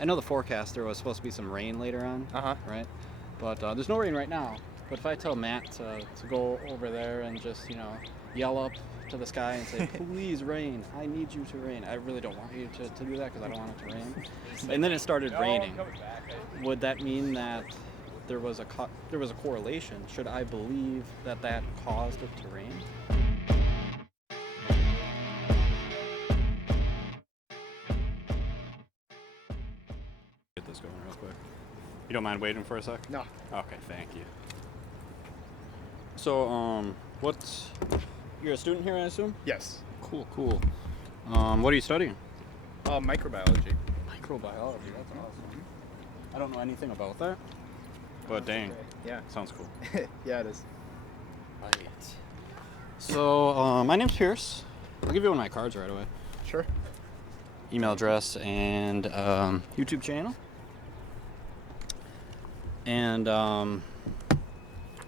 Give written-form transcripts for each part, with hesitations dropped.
I know the forecast, there was supposed to be some rain later on, right? But there's no rain right now. But if I tell Matt to go over there and just, yell up to the sky and say, please rain, I need you to rain. I really don't want you to do that because I don't want it to rain. And then it started raining. Would that mean that there was a correlation? Should I believe that caused it to rain? Get this going real quick. You don't mind waiting for a sec? No. Okay, thank you. So, you're a student here, I assume? Yes. Cool. What are you studying? Microbiology. Microbiology, that's awesome. I don't know anything about that, but dang. Yeah. Sounds cool. Yeah, it is. Right. So, my name's Pierce. I'll give you one of my cards right away. Sure. Email address and YouTube channel. And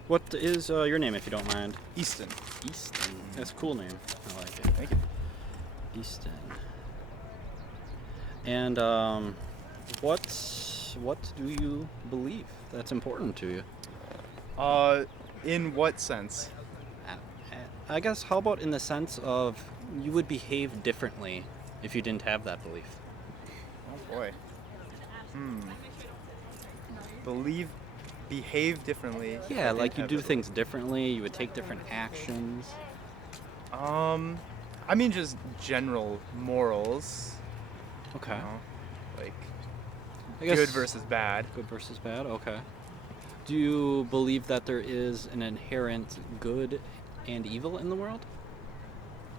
what is your name, if you don't mind? Easton. Easton. That's a cool name. I like it. Thank you. Easton. And what do you believe that's important to you? In what sense? I guess, how about in the sense of you would behave differently if you didn't have that belief? Oh boy. Behave differently. Yeah, like you do things differently, you would take different actions. I mean just general morals. Okay. Like I guess good versus bad. Good versus bad, okay. Do you believe that there is an inherent good and evil in the world?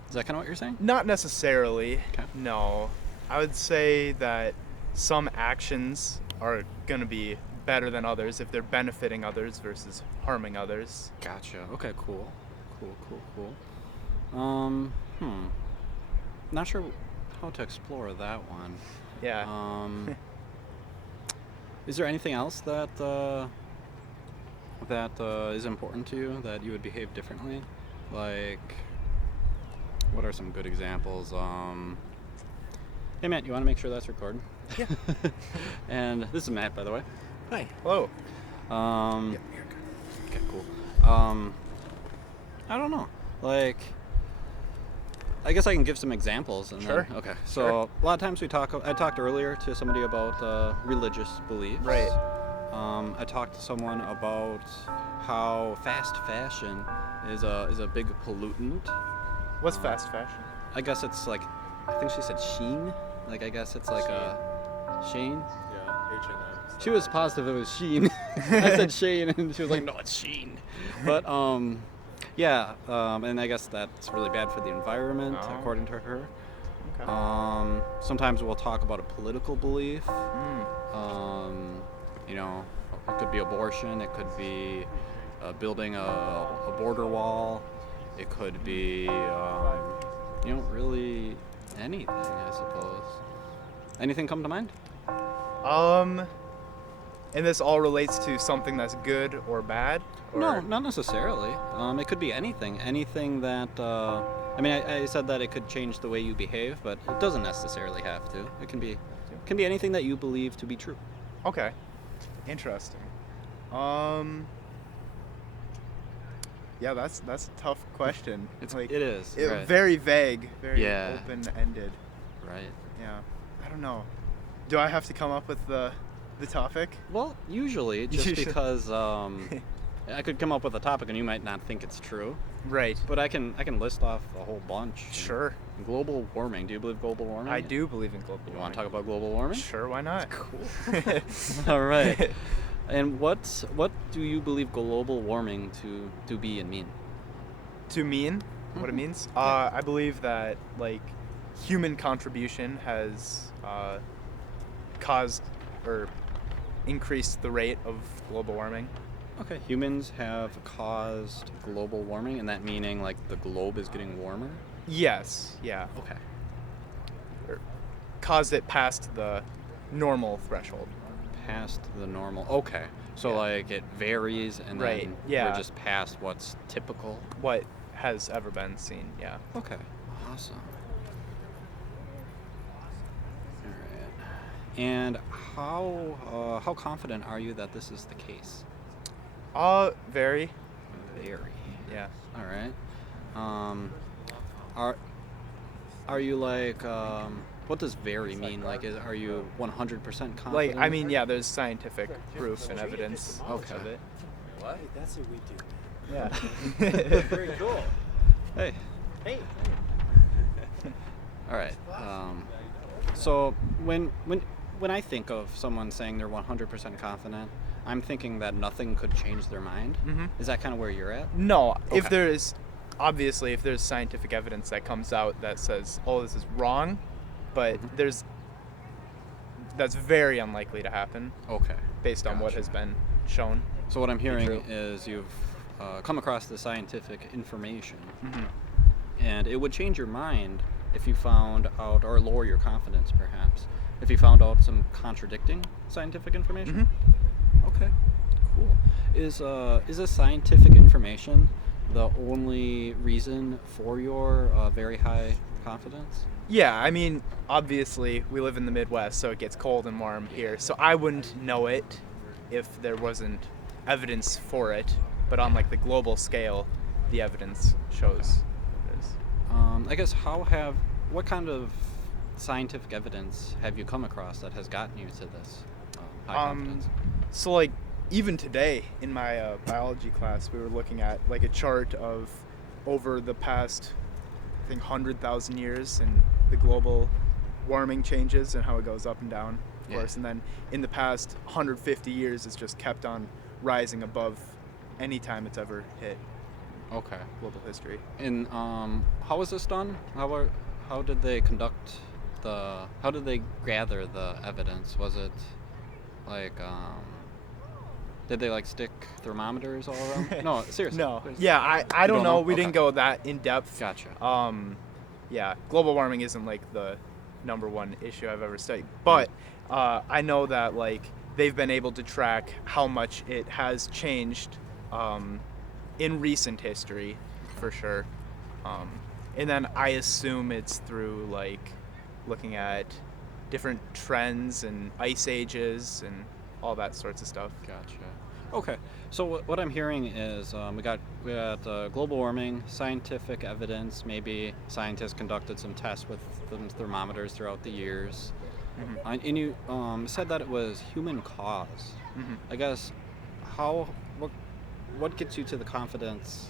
Is that kind of what you're saying? Not necessarily. Okay. No. I would say that some actions are going to be better than others if they're benefiting others versus harming others. Gotcha. Okay, cool. Not sure how to explore that one. Yeah. Is there anything else that is important to you, that you would behave differently? Like, what are some good examples? Hey Matt, you want to make sure that's recording? Yeah. And this is Matt, by the way. Hi. Hello. Yeah, you're good. Okay, cool. I don't know. Like, I guess I can give some examples. And Sure. Then, okay. So Sure. a lot of times I talked earlier to somebody about religious beliefs. Right. I talked to someone about how fast fashion is a big pollutant. What's fast fashion? I guess it's like, I think she said Sheen. Like, I guess it's like a Shane. Yeah, H&M. She was positive it was Sheen. I said Shane, and she was like, no, it's Sheen. But, yeah, and I guess that's really bad for the environment, according to her. Okay. Sometimes we'll talk about a political belief. It could be abortion. It could be building a border wall. It could be, really anything, I suppose. Anything come to mind? And this all relates to something that's good or bad? Or? No, not necessarily. It could be anything. Anything that, I said that it could change the way you behave, but it doesn't necessarily have to. It can be anything that you believe to be true. Okay. Interesting. Yeah, that's a tough question. It is. Right. Very vague, very Yeah. open-ended. Right. Yeah. I don't know. Do I have to come up with the topic? Well, usually, just because I could come up with a topic and you might not think it's true. Right. But I can list off a whole bunch. Sure. Global warming. Do you believe global warming? I do believe in global warming. You want to talk about global warming? Sure, why not? Cool. All right. And what do you believe global warming to be and mean? To mean? What it means? I believe that, human contribution has caused or increased the rate of global warming. Okay. Humans have caused global warming, and that meaning, the globe is getting warmer? Yes, yeah. Okay. Or caused it past the normal threshold. Past the normal. Okay. So, Yeah. it varies, and Right, then yeah. we're just past what's typical? What has ever been seen, yeah. Okay. Awesome. All right. And how confident are you that this is the case? Very. Very. Yeah. All right. Are you like what does very mean? Like, are you 100% confident? Like, I mean, yeah, there's scientific proof and evidence of it. What? Hey, that's what we do. Yeah. Very cool. Hey. Hey. All right. So when I think of someone saying they're 100% confident, I'm thinking that nothing could change their mind. Mm-hmm. Is that kind of where you're at? No, if Okay. if there's scientific evidence that comes out that says, oh, this is wrong, but Mhm. that's very unlikely to happen Okay. based on what Gotcha. has been shown. So what I'm hearing true. is you've come across the scientific information, Mm-hmm. and it would change your mind if you found out, or lower your confidence perhaps, if you found out some contradicting scientific information. Mm-hmm. Okay, cool. Is this scientific information the only reason for your very high confidence? Yeah, I mean, obviously, we live in the Midwest, so it gets cold and warm here. So I wouldn't know it if there wasn't evidence for it. But on like the global scale, the evidence shows it is. I guess what kind of scientific evidence have you come across that has gotten you to this high confidence? So like even today in my biology class, we were looking at like a chart of over the past, I think 100,000 years and the global warming changes and how it goes up and down, of course. And then in the past 150 years, it's just kept on rising above any time it's ever hit Okay. global history. And how was this done? How did they conduct how did they gather the evidence? Was it like did they like stick thermometers all around? No, seriously. No. Seriously. Yeah, I don't know. We Okay. didn't go that in depth. Gotcha. Yeah, global warming isn't like the number one issue I've ever studied, but I know that like they've been able to track how much it has changed in recent history, for sure. And then I assume it's through like looking at different trends and ice ages and all that sorts of stuff. Gotcha. Okay. So what I'm hearing is we got global warming, scientific evidence. Maybe scientists conducted some tests with some thermometers throughout the years. Mm-hmm. And you said that it was human cause. Mm-hmm. I guess what gets you to the confidence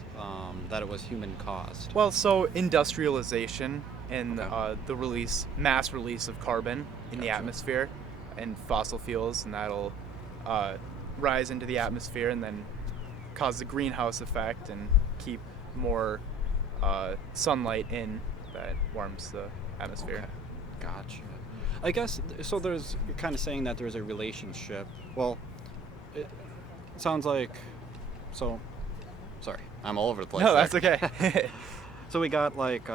that it was human caused? Well, so industrialization and Okay. the mass release of carbon in the Gotcha. atmosphere and fossil fuels, and that'll rise into the atmosphere and then cause the greenhouse effect and keep more sunlight in that warms the atmosphere. Okay. Gotcha. I guess so. You're kind of saying that there's a relationship. Well, it sounds like. So, sorry, I'm all over the place. No, there. that's okay. So we got like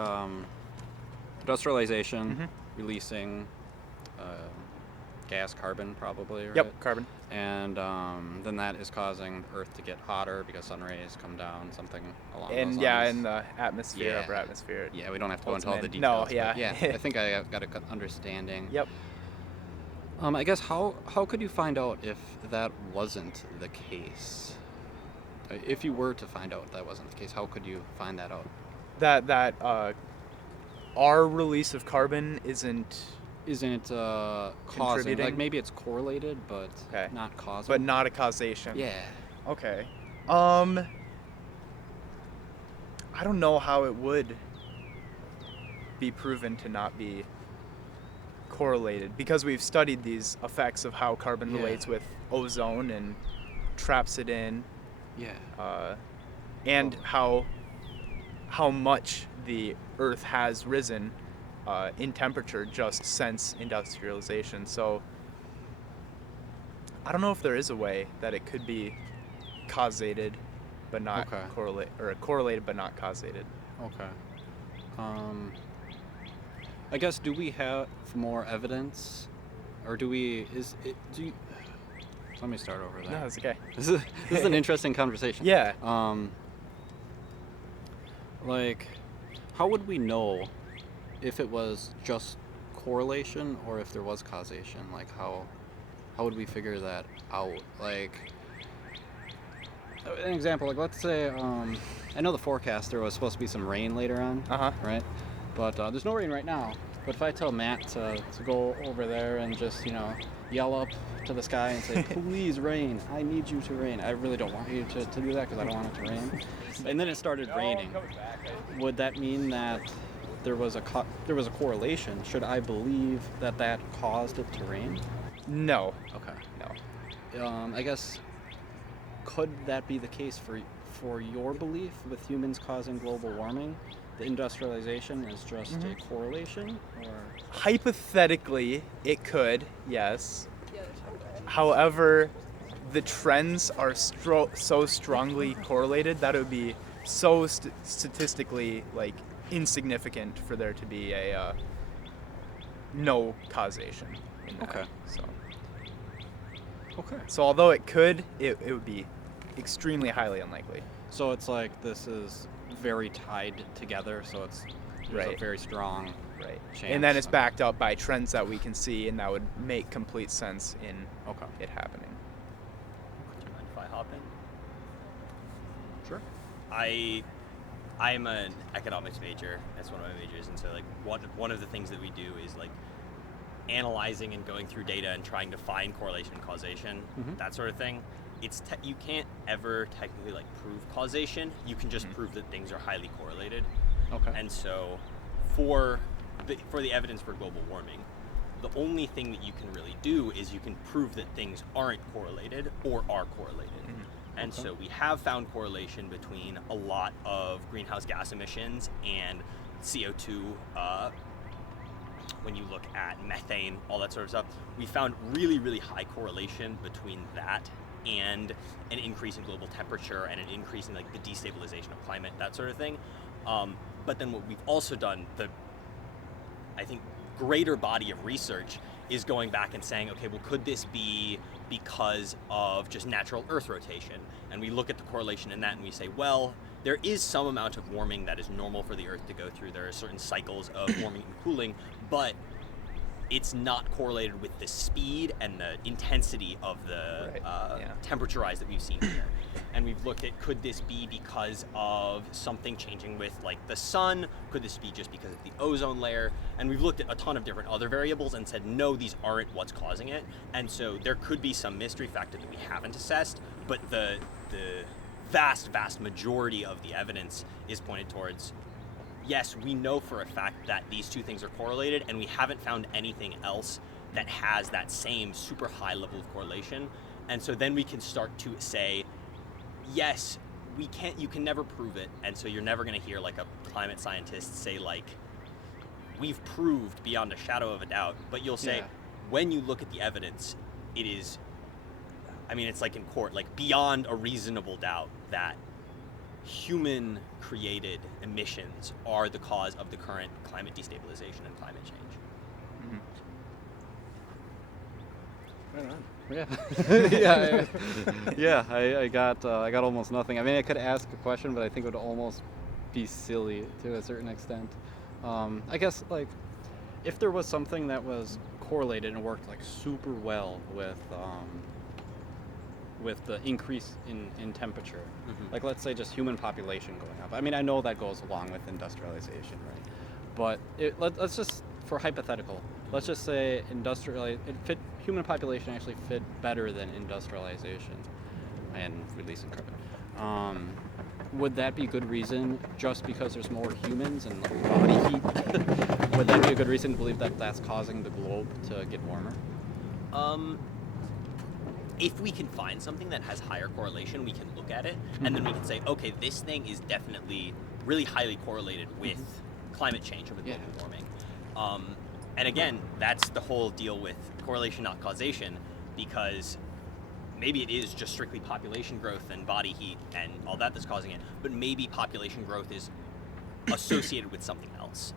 industrialization, Mhm. releasing gas, carbon, probably, right? Yep, carbon. And then that is causing Earth to get hotter because sun rays come down, something along those And lines. yeah, in the atmosphere, Yeah. upper atmosphere. Yeah, we don't have to go into all the Ultimate- details. no, yeah. but yeah, I think I got a good understanding. Yep. I guess how could you find out if that wasn't the case? If you were to find out that wasn't the case, how could you find that out? That our release of carbon isn't Causing? Contributing? Like maybe it's correlated, but Okay. not causing. but not a causation. Yeah. Okay. I don't know how it would be proven to not be correlated because we've studied these effects of how carbon Yeah. relates with ozone and traps it in, Yeah. and how much the Earth has risen in temperature just since industrialization. So I don't know if there is a way that it could be causated but not Okay. correlated but not causated. Okay. I guess do we have more evidence, or do we? Let me start over there. No, it's okay. This is an interesting conversation. Yeah. Like, how would we know if it was just correlation or if there was causation. Like how would we figure that out? Like an example, like let's say I know the forecast there was supposed to be some rain later on, right? But there's no rain right now. But if I tell Matt to go over there and just yell up to the sky and say, please rain, I need you to rain. I really don't want you to do that because I don't want it to rain. And then it started raining. Would that mean that there was a correlation? Should I believe that caused it to rain? No. Okay. No. I guess, could that be the case for your belief with humans causing global warming? The industrialization is just a correlation, or? Hypothetically, it could, yes. However, the trends are so strongly correlated that it would be so statistically insignificant for there to be a no causation in that. Okay. So although it could, it would be extremely highly unlikely. So it's like this is very tied together, so there's a very strong chance. And then it's backed up by trends that we can see, and that would make complete sense in it happening. Do you mind if I hop in? Sure. I'm an economics major. That's one of my majors, and so one of the things that we do is analyzing and going through data and trying to find correlation and causation, that sort of thing. You can't ever technically prove causation. You can just prove that things are highly correlated. Okay. And so for the evidence for global warming, the only thing that you can really do is you can prove that things aren't correlated or are correlated. And so we have found correlation between a lot of greenhouse gas emissions and CO2. When you look at methane, all that sort of stuff, we found really, really high correlation between that and an increase in global temperature and an increase in the destabilization of climate, that sort of thing. But then what we've also done, I think, greater body of research is going back and saying, okay, well, could this be because of just natural Earth rotation? And we look at the correlation in that and we say, well, there is some amount of warming that is normal for the Earth to go through. There are certain cycles of warming and cooling, but it's not correlated with the speed and the intensity of the temperature rise that we've seen here. And we've looked at, could this be because of something changing with the sun? Could this be just because of the ozone layer? And we've looked at a ton of different other variables and said, no, these aren't what's causing it. And so there could be some mystery factor that we haven't assessed, but the vast majority of the evidence is pointed towards, yes, we know for a fact that these two things are correlated, and we haven't found anything else that has that same super high level of correlation. And so then we can start to say, yes, you can never prove it. And so you're never going to hear a climate scientist say we've proved beyond a shadow of a doubt. But you'll say, when you look at the evidence, it is, it's in court, beyond a reasonable doubt that human created emissions are the cause of the current climate destabilization and climate change. Right on. I got almost nothing. I could ask a question, but I think it would almost be silly to a certain extent. I guess if there was something that was correlated and worked super well with the increase in temperature, let's say just human population going up. I know that goes along with industrialization, right? But let's just, for hypothetical, let's just say human population actually fit better than industrialization and releasing carbon. Would that be a good reason, just because there's more humans and body heat? Would that be a good reason to believe that that's causing the globe to get warmer? If we can find something that has higher correlation, we can look at it, and then we can say, okay, this thing is definitely really highly correlated with climate change or with global warming. And again, that's the whole deal with correlation, not causation, because maybe it is just strictly population growth and body heat and all that's causing it, but maybe population growth is associated with something else.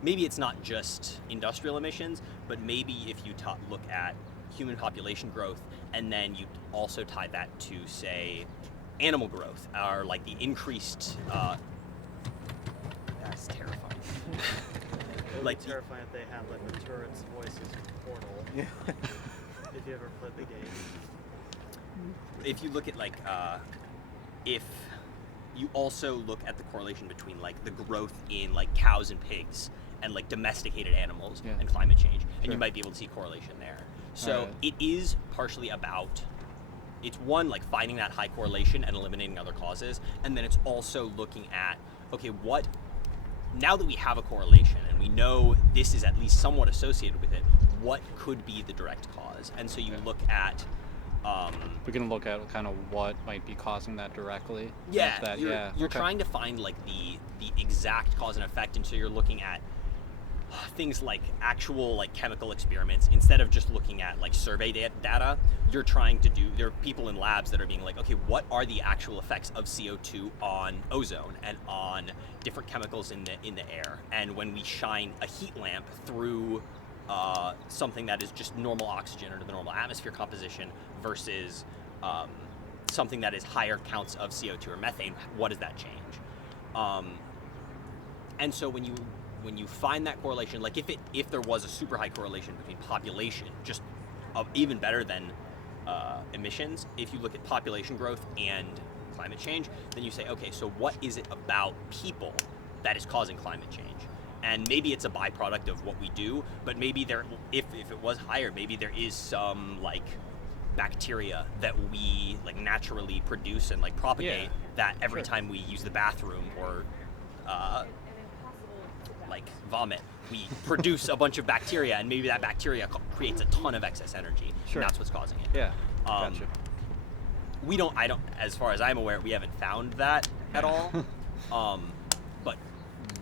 Maybe it's not just industrial emissions, but maybe if you look at human population growth and then you also tie that to, say, animal growth, or the increased, that's terrifying. would Like, be terrifying if they had like the turret's voices in Portal. Yeah. If you ever played the game. if you look at like if you also look at the correlation between like the growth in like cows and pigs and like domesticated animals Yeah. and climate change, and Sure. you might be able to see correlation there. So Alright. it is partially about, it's one, like finding that high correlation and eliminating other causes, and then it's also looking at, okay, what, now that we have a correlation and we know this is at least somewhat associated with it, what could be the direct cause? And so you Yeah. look at We can look at kind of what might be causing that directly. yeah, If that, you're okay. trying to find like the exact cause and effect, and so you're looking at things like actual like chemical experiments instead of just looking at like survey data. You're trying to do, there are people in labs that are being like, okay, what are the actual effects of CO2 on ozone and on different chemicals in the air? And when we shine a heat lamp through something that is just normal oxygen or the normal atmosphere composition versus something that is higher counts of CO2 or methane, what does that change? And so when you find that correlation, like if there was a super high correlation between population, just even better than emissions, if you look at population growth and climate change, then you say, okay, so what is it about people that is causing climate change? And maybe it's a byproduct of what we do, but maybe there, if it was higher, maybe there is some like bacteria that we like naturally produce and like propagate, Yeah, that every sure. time we use the bathroom or like vomit, we produce a bunch of bacteria, and maybe that bacteria creates a ton of excess energy, Sure. and that's what's causing it. Yeah. Gotcha. I don't, as far as I'm aware, we haven't found that at all. But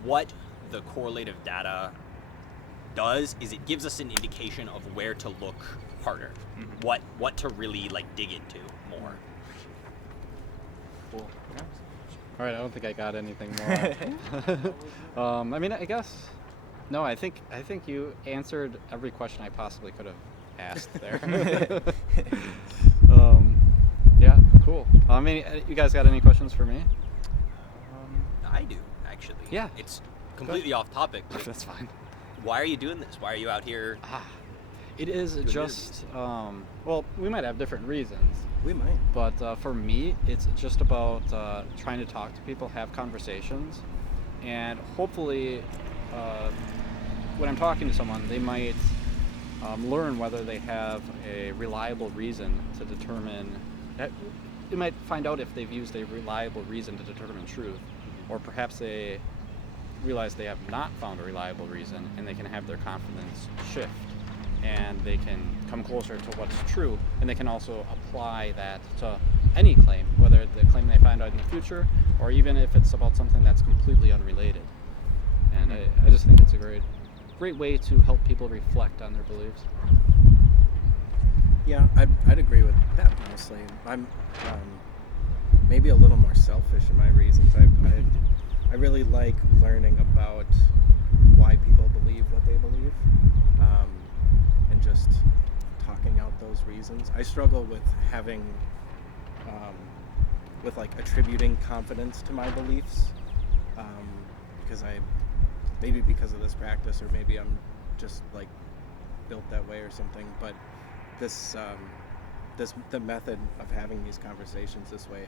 what the correlative data does is it gives us an indication of where to look harder, what to really like dig into more. Cool. All right, I don't think I got anything more. I mean, I guess no. I think you answered every question I possibly could have asked there. Yeah, cool. I mean, you guys got any questions for me? I do, actually. Yeah. It's completely off topic, but That's fine. why are you doing this? Why are you out here? It is Doing just well, we might have different reasons. We might. But for me, it's just about trying to talk to people, have conversations, and hopefully, when I'm talking to someone, they might learn whether they have a reliable reason to determine. They might find out if they've used a reliable reason to determine truth, or perhaps they realize they have not found a reliable reason, and they can have their confidence shift, and they can come closer to what's true, and they can also apply that to any claim, whether the claim they find out in the future, or even if it's about something that's completely unrelated. And I just think it's a great way to help people reflect on their beliefs. Yeah, I'd agree with that mostly. I'm maybe a little more selfish in my reasons. I really like learning about why people believe what they believe, and just talking out those reasons. I struggle with having, with like attributing confidence to my beliefs, because maybe because of this practice, or maybe I'm just like built that way or something, but the method of having these conversations this way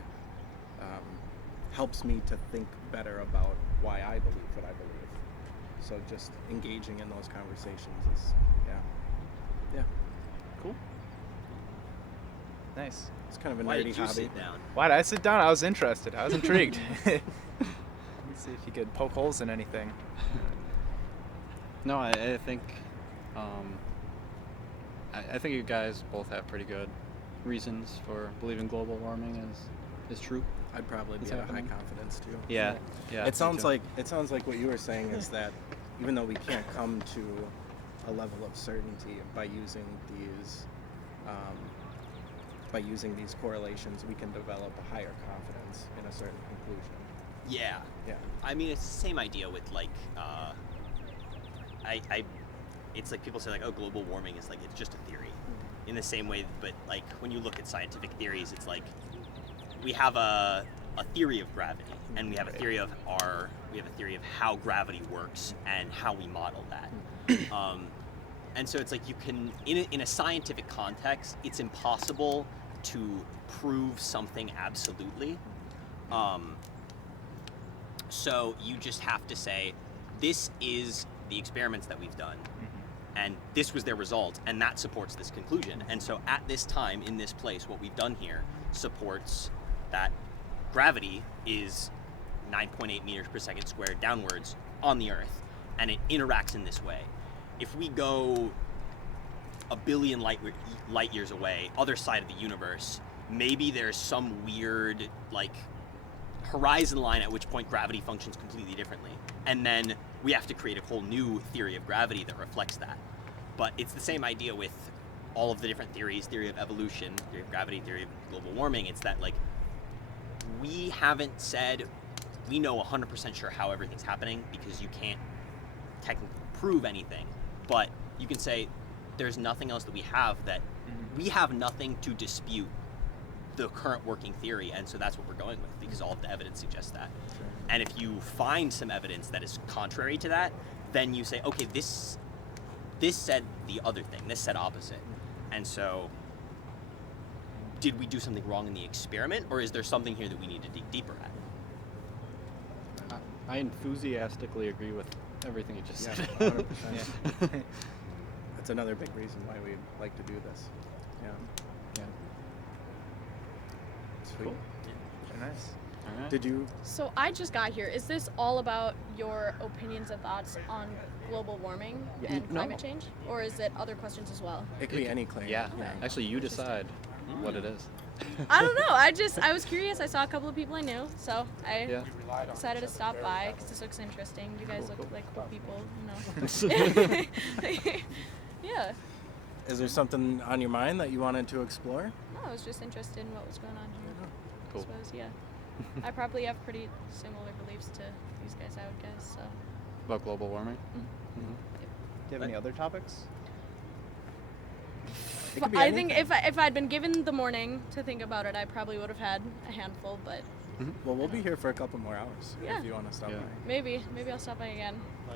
helps me to think better about why I believe what I believe. So just engaging in those conversations is, yeah, Cool. Nice. it's kind of a Why nerdy did you hobby. sit down? Why did I sit down? I was interested. I was intrigued. Let's see if you could poke holes in anything. No, I think I think you guys both have pretty good reasons for believing global warming is true. I'd probably be Is at a that high happening? confidence too. Yeah. Yeah. It sounds like what you were saying is that even though we can't come to a level of certainty by using these correlations, we can develop a higher confidence in a certain conclusion. Yeah. Yeah. I mean, it's the same idea with like, it's like people say like, oh, global warming is like, it's just a theory. In the same way, but like when you look at scientific theories, it's like we have a theory of gravity, and we have a theory of our We have a theory of how gravity works and how we model that. And so it's like you can, in a scientific context, it's impossible to prove something absolutely. So you just have to say, this is the experiments that we've done, and this was their result, and that supports this conclusion. And so at this time, in this place, what we've done here supports that gravity is 9.8 meters per second squared downwards on the Earth, and it interacts in this way. If we go a billion light years away, other side of the universe, maybe there's some weird, like, horizon line at which point gravity functions completely differently. And then we have to create a whole new theory of gravity that reflects that. But it's the same idea with all of the different theories, theory of evolution, theory of gravity, theory of global warming. It's that, like, we haven't said we know 100% sure how everything's happening, because you can't technically prove anything. But you can say there's nothing else that we have we have nothing to dispute the current working theory, and so that's what we're going with, because all of the evidence suggests that. Sure. And if you find some evidence that is contrary to that, then you say, okay, this said the other thing, this said opposite. And so did we do something wrong in the experiment, or is there something here that we need to dig deeper at? I enthusiastically agree with everything you just said. 100%. Yeah. That's another big reason why we like to do this. Yeah. Sweet. Cool. Very nice. All right. Did you? So I just got here. Is this all about your opinions and thoughts on global warming and climate change? Or is it other questions as well? It could be any claim. Yeah. Actually, you decide what it is. I don't know. I was curious. I saw a couple of people I knew, so I decided to stop by because this looks interesting. You guys look like cool people, Yeah. Is there something on your mind that you wanted to explore? No, I was just interested in what was going on here. Cool. I suppose, yeah. I probably have pretty similar beliefs to these guys, I would guess, so. About global warming? Do you have any other topics? I think if I'd been given the morning to think about it, I probably would have had a handful, but Well, we'll be here for a couple more hours Yeah. if you want to stop by. maybe I'll stop by again.